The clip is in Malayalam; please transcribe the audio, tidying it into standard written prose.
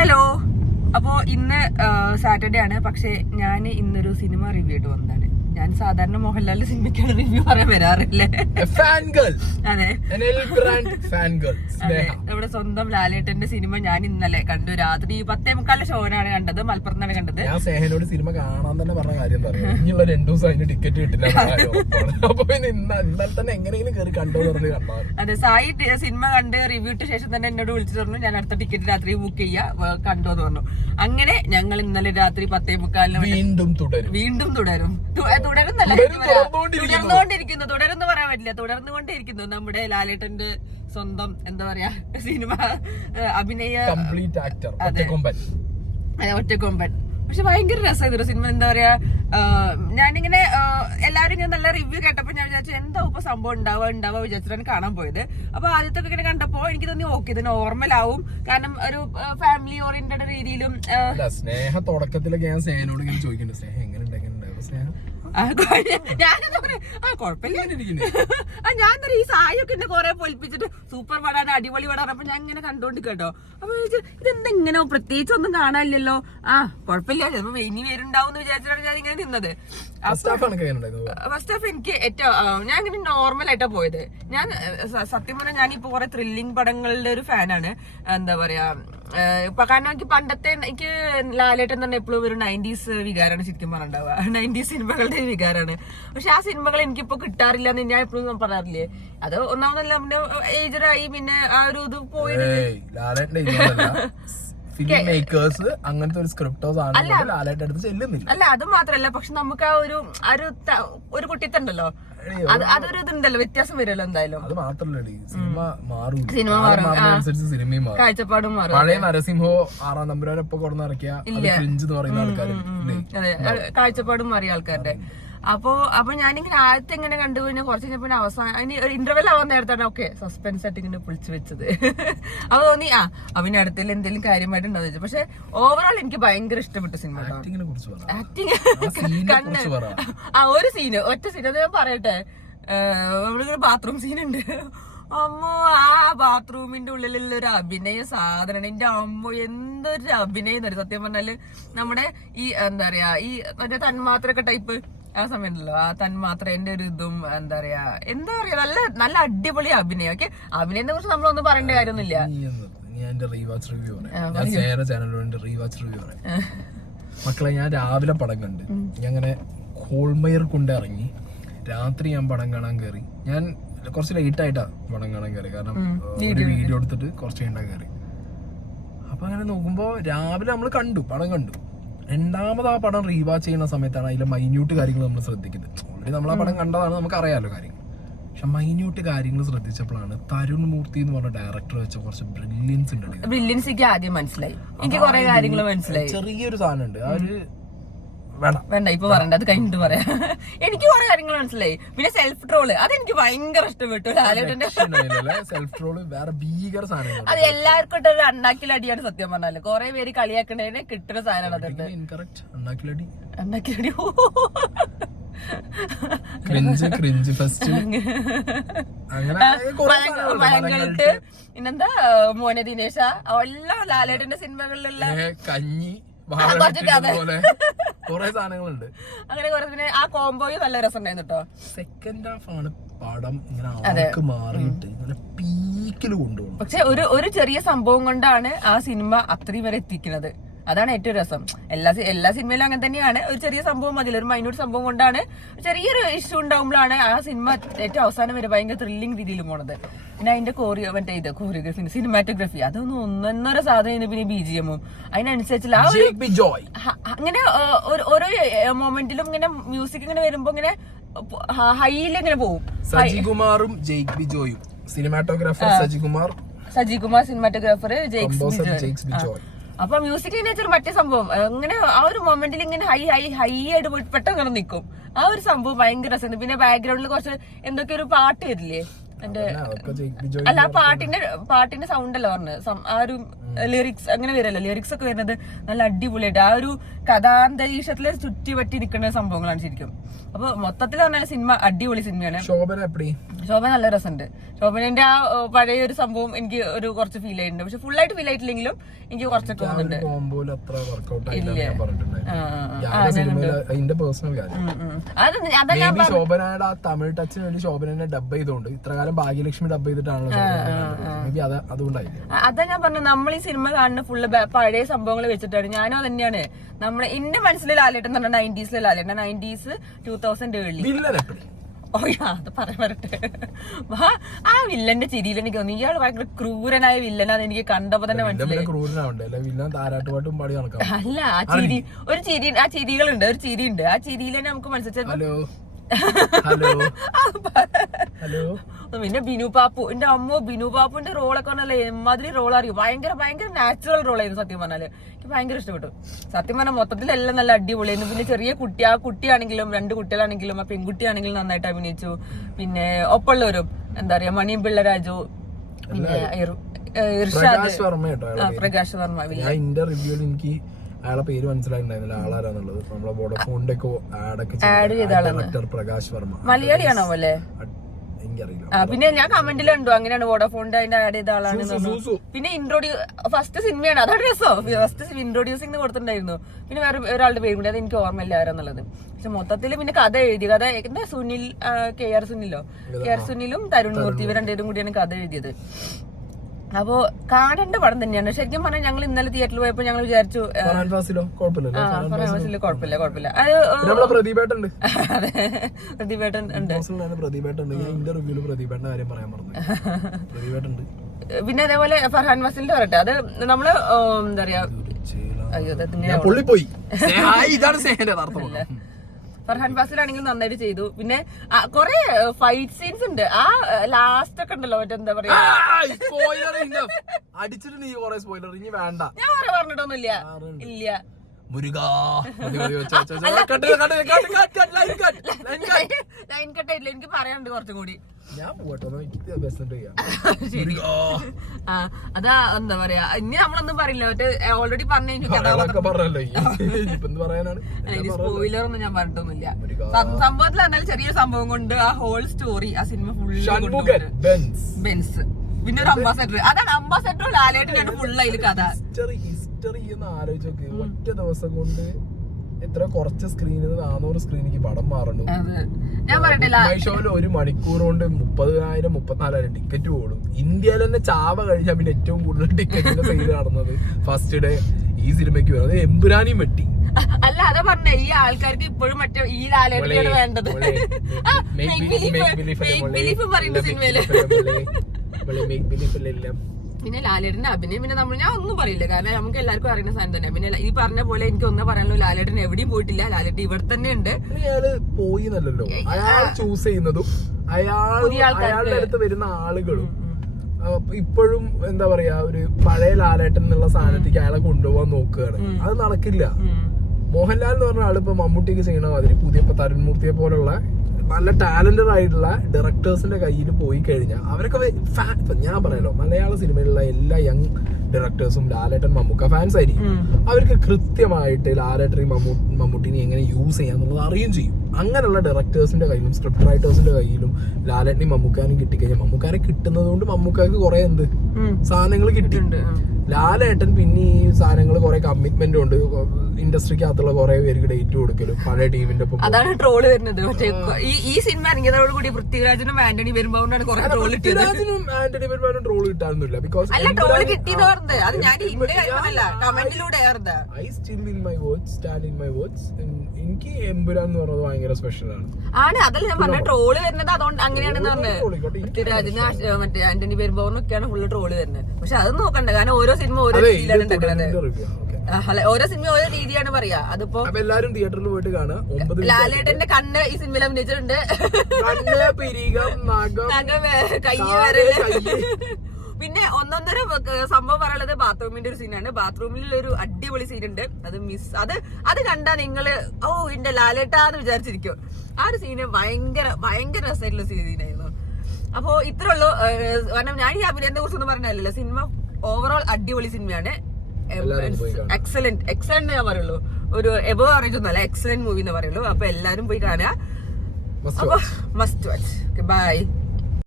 ഹലോ. അപ്പോ ഇന്ന് സാറ്റർഡേ ആണ്. പക്ഷെ ഞാൻ ഇന്നൊരു സിനിമ റിവ്യൂ ആയിട്ട് വന്നതാണ്. ഞാൻ സാധാരണ മോഹൻലാലിന്റെ സിനിമയ്ക്കാണ് റിവ്യൂ പറയാൻ വരാറില്ലേ. അതെ, നമ്മുടെ സ്വന്തം ലാലേട്ടന്റെ സിനിമ ഞാൻ ഇന്നലെ കണ്ടു. രാത്രി 10:45 ഷോനാണ് കണ്ടത്. മലപ്പുറത്താണ് കണ്ടത്. ഞാൻ സ്നേഹനോട് സിനിമ കാണാൻ തന്നെ പറഞ്ഞ കാര്യം ഇനിയുള്ള 2 ദിവസം അതിന് ടിക്കറ്റ് കിട്ടില്ല. അപ്പൊ ഇന്നലെ തന്നെ എങ്ങനെയെങ്കിലും കയറി കണ്ടോ പറഞ്ഞു കണ്ടോ. അതെ, സായി സിനിമ കണ്ട് റിവ്യൂ ഇട്ട ശേഷം തന്നെ എന്നോട് വിളിച്ചു പറഞ്ഞു ഞാൻ അടുത്ത ടിക്കറ്റ് രാത്രി ബുക്ക് ചെയ്യാ, കണ്ടോന്ന് പറഞ്ഞു. അങ്ങനെ ഞങ്ങൾ ഇന്നലെ രാത്രി 10:45 വീണ്ടും തുടരും തുടരുന്ന് പറയാൻ പറ്റില്ല, തുടർന്നുകൊണ്ടേയിരിക്കുന്നു നമ്മുടെ ലാലേട്ടന്റെ സ്വന്തം എന്താ പറയാ സിനിമ അഭിനയ ഒറ്റക്കൊമ്പൻ. പക്ഷെ ഭയങ്കര രസമായിരുന്നു സിനിമ. എന്താ പറയാ, ഞാനിങ്ങനെ എല്ലാരും ഇങ്ങനെ നല്ല റിവ്യൂ കേട്ടപ്പോ ഞാൻ വിചാരിച്ചു എന്താ ഇപ്പൊ സംഭവം ഉണ്ടാവുക വിചാരിച്ചിട്ടാണ് കാണാൻ പോയത്. അപ്പൊ ആദ്യത്തെ ഇങ്ങനെ കണ്ടപ്പോ എനിക്ക് തോന്നി ഓക്കെ ഇത് നോർമൽ ആവും, കാരണം ഒരു ഫാമിലി ഓറിയന്റഡ് രീതിയിലും. സ്നേഹ തുടക്കത്തിലൊക്കെ ഞാൻ സ്നേഹനോട് ഇങ്ങനെ ചോദിക്കുന്നുണ്ട്, സ്നേഹം എങ്ങനെയുണ്ടായിരുന്നു സ്നേഹം. ഞാനെന്താ പറയാ, കുഴപ്പമില്ല. ഞാൻ എന്താ ഈ സായൊക്കെ എന്നെ കൊറേ പൊലിപ്പിച്ചിട്ട് സൂപ്പർ പടാണ്, അടിപൊളി പടാണ്. അപ്പൊ ഞാൻ ഇങ്ങനെ കണ്ടോണ്ട് കേട്ടോ. അപ്പൊ ഇതെന്താ ഇങ്ങനെ പ്രത്യേകിച്ച് ഒന്നും കാണാനില്ലല്ലോ, കുഴപ്പമില്ല, ചിലപ്പോ ഇനി വരുണ്ടാവും എന്ന് വിചാരിച്ചിട്ടാണ് ഞാൻ ഇങ്ങനെ നിന്നത്. ഫസ്റ്റ് ഹാഫ് എനിക്ക് ഏറ്റവും ഞാൻ ഇങ്ങനെ നോർമൽ ആയിട്ടാ പോയത്. ഞാൻ സത്യം പറഞ്ഞാൽ ഞാനിപ്പോ കുറെ ത്രില്ലിംഗ് പടങ്ങളുടെ ഒരു ഫാനാണ്. എന്താ പറയാ, കാരണം എനിക്ക് പണ്ടത്തെ എനിക്ക് ലാലേട്ടൻ തന്നെ എപ്പോഴും ഒരു 90s വികാരമാണ് ശരിക്കും പറഞ്ഞിട്ടുണ്ടാവുക. 90s സിനിമകളുടെ വികാരമാണ്. പക്ഷെ ആ സിനിമകൾ എനിക്കിപ്പോ കിട്ടാറില്ല എന്ന് ഞാൻ എപ്പോഴും പറയാറില്ലേ. അത് ഒന്നാമതല്ല നമ്മുടെ ഏജറായി, പിന്നെ ആ ഒരു ഇത് പോയത് അങ്ങനത്തെ ഒരു സ്ക്രിപ്റ്റോസ് ആണ് ചെല്ലുന്നില്ല. അല്ല, അത് മാത്രല്ല, പക്ഷെ നമുക്ക് ആ ഒരു കുട്ടിത്തുണ്ടല്ലോ, അതൊരു ഇതുണ്ടല്ലോ, വ്യത്യാസം വരുമല്ലോ എന്തായാലും. അത് മാത്രല്ല, സിനിമ മാറും, സിനിമയും മാറും, കാഴ്ചപ്പാടും മാറും. പഴയ നരസിംഹോ 6-ാം തമ്പുരാനൊപ്പം കൊടുന്നിറക്കിയ ക്രിഞ്ച് എന്ന് പറയുന്ന ആൾക്കാർ, കാഴ്ചപ്പാടും മാറിയ ആൾക്കാരുടെ. അപ്പൊ ഞാനിങ്ങനെ ആദ്യത്തെ ഇങ്ങനെ കണ്ടു കഴിഞ്ഞാൽ കുറച്ച് കഴിഞ്ഞപ്പോ അവസാനം ഒരു ഇന്റർവെൽ ആവാൻ നേരത്താണ് ഓക്കെ സസ്പെൻസ് ആയിട്ട് ഇങ്ങനെ പൊളിച്ചു വെച്ചത്. അപ്പൊ തോന്നി അവന് അടുത്തിൽ എന്തെങ്കിലും കാര്യമായിട്ടുണ്ടോ ചോദിച്ചു. പക്ഷെ ഓവറോൾ എനിക്ക് ഭയങ്കര ഇഷ്ടപ്പെട്ട സിനിമ. ആക്ടിങ് കണ്ണ് ഒരു സീന്, ഒറ്റ സീൻ അത് ഞാൻ പറയട്ടെ. നമ്മളിങ്ങനെ ബാത്റൂം സീനുണ്ട്. അമ്മോ, ആ ബാത്റൂമിന്റെ ഉള്ളിലുള്ള ഒരു അഭിനയ സാധനം, എന്റെ അമ്മോ എന്തൊരു അഭിനയം തരും സത്യം പറഞ്ഞാല്. നമ്മുടെ ഈ എന്താ പറയാ ഈ മറ്റേ തന്മാത്രയൊക്കെ ടൈപ്പ് ആ സമയമുണ്ടല്ലോ, ആ തന്മാത്രേന്റെ ഒരു ഇതും എന്താ പറയാ നല്ല നല്ല അടിപൊളി അഭിനയം. ഓക്കെ, അഭിനയത്തെ കുറിച്ച് നമ്മളൊന്നും പറയേണ്ട കാര്യമൊന്നുമില്ല. മക്കളെ, ഞാൻ രാവിലെ പടം കണ്ട് ഞാൻ ഹോൾമയർ കൊണ്ട് ഇറങ്ങി. രാത്രി ഞാൻ പടം കാണാൻ കയറി. ഞാൻ കുറച്ച് ലേറ്റ് ആയിട്ടാ പടം കാണാൻ കയറി, കാരണം ഒരു വീഡിയോ എടുത്തിട്ട് കുറച്ച് കഴിഞ്ഞാ കയറി. അപ്പൊ അങ്ങനെ നോക്കുമ്പോ രാവിലെ നമ്മൾ പടം കണ്ടു. രണ്ടാമത് ആ പടം റീവാച്ച് ചെയ്യുന്ന സമയത്താണ് അതിലെ മൈന്യൂട്ട് കാര്യങ്ങൾ നമ്മൾ ശ്രദ്ധിക്കുന്നത്. ഓൾറെഡി നമ്മൾ ആ പടം കണ്ടതാണ്, നമുക്ക് അറിയാലോ കാര്യങ്ങൾ. പക്ഷെ മൈന്യൂട്ട് കാര്യങ്ങൾ ശ്രദ്ധിച്ചപ്പോഴാണ് തരുൺ മൂർത്തി എന്ന് പറഞ്ഞ ഡയറക്ടർ വെച്ച കുറച്ച് ബ്രില്യൻസ് ഉണ്ട്. ബ്രില്യൻസ് എനിക്ക് ആദ്യം മനസ്സിലായി, എനിക്ക് കുറെ കാര്യങ്ങൾ മനസ്സിലായി. ചെറിയൊരു സാധനം ഉണ്ട്, ആ ഒരു വേണ്ട ഇപ്പൊ പറയണ്ട, അത് കഴിഞ്ഞിട്ട് പറയാം. എനിക്ക് കുറെ കാര്യങ്ങൾ മനസ്സിലായി. പിന്നെ സെൽഫ് ട്രോള് അതെനിക്ക് ഭയങ്കര ഇഷ്ടപ്പെട്ടു. ലാലേട്ടന്റെ സെൽഫ് ട്രോള് വേറെ ഭീകര സാധനം. അത് എല്ലാവർക്കും ഇട്ടൊരു അണ്ണാക്കിൽ അടിയാണ് സത്യം പറഞ്ഞാല്. കുറെ പേര് കളിയാക്കണേനെ കിട്ടുന്ന സാധനമാണ് അതുണ്ട്. അണ്ണാക്കിലടി മലങ്ങളിട്ട് പിന്നെന്താ മോനെ ദിനേശ, എല്ലാം ലാലേട്ടന്റെ സിനിമകളിലുള്ള കഞ്ഞി കുറെ സാധനങ്ങളുണ്ട്. അങ്ങനെ കുറെ. പിന്നെ ആ കോംബോയും നല്ല രസം ഉണ്ടായിരുന്നു കേട്ടോ. സെക്കൻഡ് ഹാഫ് ആണ് പടം ഇങ്ങനെ മാറിയിട്ട് ഇങ്ങനെ പീക്കിൽ കൊണ്ടുപോകും. പക്ഷെ ഒരു ചെറിയ സംഭവം കൊണ്ടാണ് ആ സിനിമ അത്രയും വരെ എത്തിക്കുന്നത്. അതാണ് ഏറ്റവും രസം. എല്ലാ സിനിമയിലും അങ്ങനെ തന്നെയാണ്. ഒരു ചെറിയ സംഭവം മതി, ഒരു മൈന്യൂട്ട് സംഭവം കൊണ്ടാണ്, ചെറിയൊരു ഇഷ്യൂ ഉണ്ടാകുമ്പോഴാണ് ആ സിനിമ ഏറ്റവും അവസാനം വരെ ഭയങ്കര ത്രില്ലിംഗ് രീതിയിൽ പോണത്. പിന്നെ അതിന്റെ കോറിയോഗ്രഫി, സിനിമാറ്റോഗ്രഫി, അതൊന്നും ഒന്നൊന്നര സാധനം. പിന്നെ BGM-ഉം അതിനനുസരിച്ചുള്ള അങ്ങനെ ഓരോ മൊമെന്റിലും ഇങ്ങനെ മ്യൂസിക് ഇങ്ങനെ വരുമ്പോ ഇങ്ങനെ ഹൈയിൽ ഇങ്ങനെ പോകും. സജികുമാറും ജെയ്ക് ബിജോയും cinematographer, Sajikumar cinematographer, Jakes Bijoy. അപ്പൊ മ്യൂസിക് വെച്ചാൽ മറ്റേ സംഭവം ഇങ്ങനെ ആ ഒരു മൊമെന്റിൽ ഇങ്ങനെ ഹൈ ആയിട്ട് പെട്ടെന്ന് ഇങ്ങനെ നിൽക്കും. ആ ഒരു സംഭവം ഭയങ്കര രസമുണ്ട്. പിന്നെ ബാക്ക്ഗ്രൗണ്ടിൽ കുറച്ച് എന്തൊക്കെ ഒരു പാട്ട് വരില്ലേ, അല്ല ആ പാട്ടിന്റെ സൗണ്ട് അല്ല പറഞ്ഞത്, ആ ഒരു ലിറിക്സ് അങ്ങനെ വരല്ലോ. ലിറിക്സ് ഒക്കെ വരുന്നത് നല്ല അടിപൊളിയായിട്ട് ആ ഒരു കഥാന്തരീക്ഷത്തില് ചുറ്റിപറ്റി നിൽക്കുന്ന സംഭവങ്ങളാണ് ശരിക്കും. അപ്പൊ മൊത്തത്തിൽ പറഞ്ഞാൽ സിനിമ അടിപൊളി സിനിമയാണ്. ശോഭന നല്ല രസമുണ്ട്. ശോഭനന്റെ ആ പഴയ ഒരു സംഭവം എനിക്ക് ഒരു കുറച്ച് ഫീൽ ചെയ്യുന്നുണ്ട്. പക്ഷെ ഫുൾ ആയിട്ട് ഫീൽ ആയിട്ടില്ലെങ്കിലും എനിക്ക് കുറച്ചൊക്കെ തോന്നുന്നുണ്ട്. ശോഭനയുടെ ആ തമിഴ് ടച്ചിന് വേണ്ടി ശോഭനെ ഡബ് ചെയ്തോണ്ട് ഇത്രകാലം ഭാഗ്യലക്ഷ്മി ഡബ് ചെയ്തിട്ടാണല്ലോ അതുകൊണ്ടായിരിക്കും. അതാ ഞാൻ പറഞ്ഞു, നമ്മൾ ഈ സിനിമ കാണുന്ന ഫുള്ള് പഴയ സംഭവങ്ങൾ വെച്ചിട്ടാണ്. ഞാനും തന്നെയാണ് നമ്മളെ എന്റെ മനസ്സിലെ ലാലേട്ടൻ എന്ന് പറഞ്ഞാൽ 90s ലാലേട്ടൻ, 90s 2000 early. ഓ അത് പറയാൻ വരട്ടെ. ആ വില്ലന്റെ ചിരിയിൽ എനിക്ക് തോന്നി ഇയാൾ ഭയങ്കര ക്രൂരനായ വില്ലനാന്ന് എനിക്ക് കണ്ടപ്പോ തന്നെ മനസ്സിലായി. അല്ല ആ ചിരി, ഒരു ചിരി, ആ ചിരികളുണ്ട്, ഒരു ചിരിയുണ്ട്. ആ ചിരിയിൽ തന്നെ നമുക്ക് മനസ്സിലായി. പിന്നെ ബിനു പാപ്പു, എന്റെ അമ്മോ ബിനു പാപ്പുന്റെ റോളൊക്കെ പറഞ്ഞാലേ എമ്മാതിരി റോൾ അറിയും. ഭയങ്കര ഭയങ്കര നാച്ചുറൽ റോളായിരുന്നു സത്യം പറഞ്ഞാല്. എനിക്ക് ഭയങ്കര ഇഷ്ടപ്പെട്ടു സത്യം പറഞ്ഞാൽ. മൊത്തത്തിലെല്ലാം നല്ല അടിപൊളിയായിരുന്നു. പിന്നെ ചെറിയ കുട്ടി, ആ കുട്ടിയാണെങ്കിലും 2 കുട്ടികളാണെങ്കിലും ആ പെൺകുട്ടിയാണെങ്കിലും നന്നായിട്ട് അഭിനയിച്ചു. പിന്നെ ഒപ്പമുള്ളവരും എന്താ പറയാ, മണിയും പിള്ള രാജു, പിന്നെ പ്രകാശ് വർമ്മ. എനിക്ക് അയാളെ പേര് മനസ്സിലായിട്ടുണ്ടായിരുന്നില്ല ആളാരാന്നുള്ളത്. നമ്മളെ വോഡഫോണിന്റെ ആഡ് ചെയ്ത ആളാണ് പ്രകാശ് വർമ്മ. മലയാളിയാണോ അല്ലേ? എനിക്കറിയില്ല. പിന്നെ ഞാൻ കമന്റിൽ കണ്ടു അങ്ങനെയാണ് വോഡഫോണിന്റെ അതിന്റെ ആഡ് ചെയ്ത ആളാണ്. പിന്നെ ഫസ്റ്റ് സിനിമയാണ്, അതാണ് രസം. ഫസ്റ്റ് ഇൻട്രോഡ്യൂസിംഗ് കൊടുത്തിട്ടുണ്ടായിരുന്നു. പിന്നെ വേറെ ഒരാളുടെ പേര് കൂടി, അത് എനിക്ക് ഓർമ്മയില്ല ആരാന്നുള്ളത്. പക്ഷെ മൊത്തത്തില് പിന്നെ കഥ എഴുതി, കഥ എന്താ സുനിൽ, കെ.ആർ. സുനിലും തരുൺ മൂർത്തി, ഇവർ രണ്ടുപേരും കൂടിയാണ് കഥ എഴുതിയത്. അപ്പോ കാണേണ്ട പടം തന്നെയാണ്. ശരിക്കും പറഞ്ഞാൽ ഞങ്ങൾ ഇന്നലെ തിയേറ്ററിൽ പോയപ്പോ ഞങ്ങൾ വിചാരിച്ചു കുഴപ്പമില്ല. അതെ പ്രതിഭേട്ടൻ ഉണ്ട്. പിന്നെ അതേപോലെ ഫർഹാൻ ഫാസിലിന്റെ പറയട്ടെ, അത് നമ്മള് എന്താ പറയാ, അയ്യോ ഫർഹാൻ ഫാസിലാണെങ്കിൽ നന്നായിട്ട് ചെയ്തു. പിന്നെ കുറെ ഫൈറ്റ് സീൻസ് ഉണ്ട്. ആ ലാസ്റ്റ് ഒക്കെ ഉണ്ടല്ലോ, മറ്റെന്താ പറയാ, ഞാൻ കുറെ പറഞ്ഞിട്ടൊന്നുമില്ല. ഇല്ല ലൈൻ കട്ടായിട്ടില്ല, എനിക്ക് പറയാനുണ്ട് കുറച്ചും കൂടി. അതാ എന്താ പറയാ, ഇനി നമ്മളൊന്നും പറയില്ല. മറ്റേ ഓൾറെഡി പറഞ്ഞു സ്പോയിലർ ഒന്നും ഞാൻ പറഞ്ഞിട്ടൊന്നുമില്ല. സംഭവത്തിൽ എന്നാൽ ചെറിയ സംഭവം കൊണ്ട് ആ ഹോൾ സ്റ്റോറി, ആ സിനിമ ഫുള്ള് ബെൻസ്. പിന്നെ ഒരു അംബാസഡർ, അതാണ് അംബാസഡർ ലാലേട്ടനാണ് ഫുള്ള് അതിൽ കഥ. ഹിസ്റ്ററി എന്ന് ആലോചിച്ചൊക്കെ ഒറ്റ ദിവസം കൊണ്ട് എത്ര കുറച്ച് സ്ക്രീനിൽ 400 സ്ക്രീനിക്ക് പടം മാറണു. ഷോയില് 1 മണിക്കൂർ കൊണ്ട് 30,000 34,000 ടിക്കറ്റ് പോടും. ഇന്ത്യയിൽ തന്നെ ചാവ കഴിഞ്ഞാൽ പിന്നെ ഏറ്റവും കൂടുതൽ ടിക്കറ്റിന്റെ സെയിൽ നടന്നത് ഫസ്റ്റ് ഡേ ഈ സിനിമയ്ക്ക് വരുന്നത് എമ്പുരാനിയും വെട്ടി. അല്ല അതാ പറഞ്ഞ, ഈ ആൾക്കാർക്ക് ഇപ്പോഴും മറ്റേ ഈ ലാലേട്ടനാണ് വേണ്ടത്. പിന്നെ ലാലേട്ടന്റെ അഭിനയം പിന്നെ ഞാൻ ഒന്നും പറയില്ല, കാരണം നമുക്ക് എല്ലാവർക്കും അറിയുന്ന സാധനം തന്നെ. പിന്നെ ഈ പറഞ്ഞ പോലെ എനിക്ക് ഒന്നും പറയാനുള്ളൂ, ലാലേട്ടൻ എവിടെയും പോയിട്ടില്ല, ലാലേട്ടൻ ഇവിടെ തന്നെ ഉണ്ട്. അയാള് പോയി നല്ലല്ലോ, അയാൾ ചൂസ് ചെയ്യുന്നതും അയാളുടെ അടുത്ത് വരുന്ന ആളുകളും ഇപ്പോഴും എന്താ പറയാ, ഒരു പഴയ ലാലേട്ടൻ എന്നുള്ള സാധനത്തേക്ക് അയാളെ കൊണ്ടുപോകാൻ നോക്കുകയാണ്. അത് നടക്കില്ല. മോഹൻലാൽ എന്ന് പറഞ്ഞ ആളിപ്പോ മമ്മൂട്ടിക്ക് ചെയ്യണ മാതിരി പുതിയ തരുൺ മൂർത്തിയെ പോലുള്ള നല്ല ടാലന്റഡ് ആയിട്ടുള്ള ഡയറക്ടേഴ്സിന്റെ കയ്യിൽ പോയി കഴിഞ്ഞാൽ അവരൊക്കെ ഞാൻ പറയാലോ, മലയാള സിനിമയിലുള്ള എല്ലാ യങ് ഡയറക്ടേഴ്സും ലാലേട്ടൻ മമ്മൂക്ക ഫാൻസ് ആയിരിക്കും. അവർക്ക് കൃത്യമായിട്ട് ലാലേട്ടനെയും മമ്മൂട്ടിനെയും എങ്ങനെ യൂസ് ചെയ്യാന്നുള്ളത് അറിയും ചെയ്യും. അങ്ങനെയുള്ള ഡയറക്ടേഴ്സിന്റെ കയ്യിലും സ്ക്രിപ്റ്റ് റൈറ്റേഴ്സിന്റെ കയ്യിലും ലാലേട്ടനെയും മമ്മൂക്കാനും കിട്ടിക്കഴിഞ്ഞാൽ മമ്മൂക്കാരെ കിട്ടുന്നത് കൊണ്ട് മമ്മൂക്കാർക്ക് കുറെ സാധനങ്ങൾ കിട്ടിയിട്ടുണ്ട്. ലാലേട്ടൻ പിന്നെ ഈ സാധനങ്ങൾ കുറെ കമ്മിറ്റ്മെന്റ് ഉണ്ട്, ഇൻഡസ്ട്രിക്കകത്തുള്ള കുറെ പേർക്ക് ഡേറ്റ് കൊടുക്കലും പഴയ ടീമിന്റെ ഒപ്പം. അതാണ് ട്രോള് വരുന്നത്. ഈ സിനിമ ഇറങ്ങിയതോടുകൂടി പൃഥ്വിരാജിനും ആന്റണി പെരുമ്പാവൂരിനാണ് കുറെ ട്രോൾ കിട്ടിയത്. ആന്റണി പെരുമ്പാവൂരും ട്രോൾ കിട്ടാനൊന്നുമില്ല, ബിക്കോസ് അല്ല ട്രോള് കിട്ടിയെന്ന് പറഞ്ഞത് അത് ഞാൻ കമന്റിലൂടെ I still in my words, stand in my words. എനിക്ക് എമ്പുരാൻ എന്ന് പറഞ്ഞത് ഭയങ്കര സ്പെഷ്യൽ ആണ്. അതല്ല ഞാൻ പറഞ്ഞ ട്രോള് വരുന്നത് അതുകൊണ്ട് അങ്ങനെയാണെന്ന് പറഞ്ഞത്. പൃഥ്വിരാജിന് മറ്റേ ആന്റണി പെരുമ്പാവൂരിനൊക്കെയാണ് ഫുള്ള് ട്രോള് വരുന്നത്. പക്ഷെ അത് നോക്കണ്ട, കാരണം ഓരോ സിനിമ ഓരോ രീതിയിലാണ് ഉണ്ടാക്കുന്നത്. ഓരോ സിനിമ ഓരോ രീതിയാണ് പറയാ. അതിപ്പോ എല്ലാരും തിയേറ്ററിൽ പോയിട്ട് കാണാം. ലാലേട്ടന്റെ കണ്ണ് ഈ സിനിമയിൽ അഭിനയിച്ചിട്ടുണ്ട്. കൈ വരല്. പിന്നെ ഒന്നൊന്നര സംഭവം പറയുന്നത് ബാത്റൂമിന്റെ ഒരു സീനാണ്. ബാത്റൂമിൽ ഒരു അടിപൊളി സീൻ ഉണ്ട്. അത് കണ്ടാ നിങ്ങള് എന്റെ ലാലേട്ടാന്ന് വിചാരിച്ചിരിക്കും. ആ ഒരു സീന് ഭയങ്കര രസമായിട്ടുള്ള സീനായിരുന്നു. അപ്പൊ ഇത്രേ ഉള്ളൂ. കാരണം ഞാൻ ഈ അഭിനയത്തെ കുറിച്ചൊന്നും പറഞ്ഞല്ലോ. സിനിമ ഓവറോൾ അടിപൊളി സിനിമയാണ്. എക്സലന്റ് ഞാൻ പറയുള്ളൂ. ഒരു എബോവ് ആവറേജ് ഒന്നും അല്ല, എക്സലന്റ് മൂവി എന്ന് പറയുള്ളൂ. അപ്പൊ എല്ലാരും പോയി കാണുക. അപ്പൊ മസ്റ്റ് വാച്ച്. ബൈ.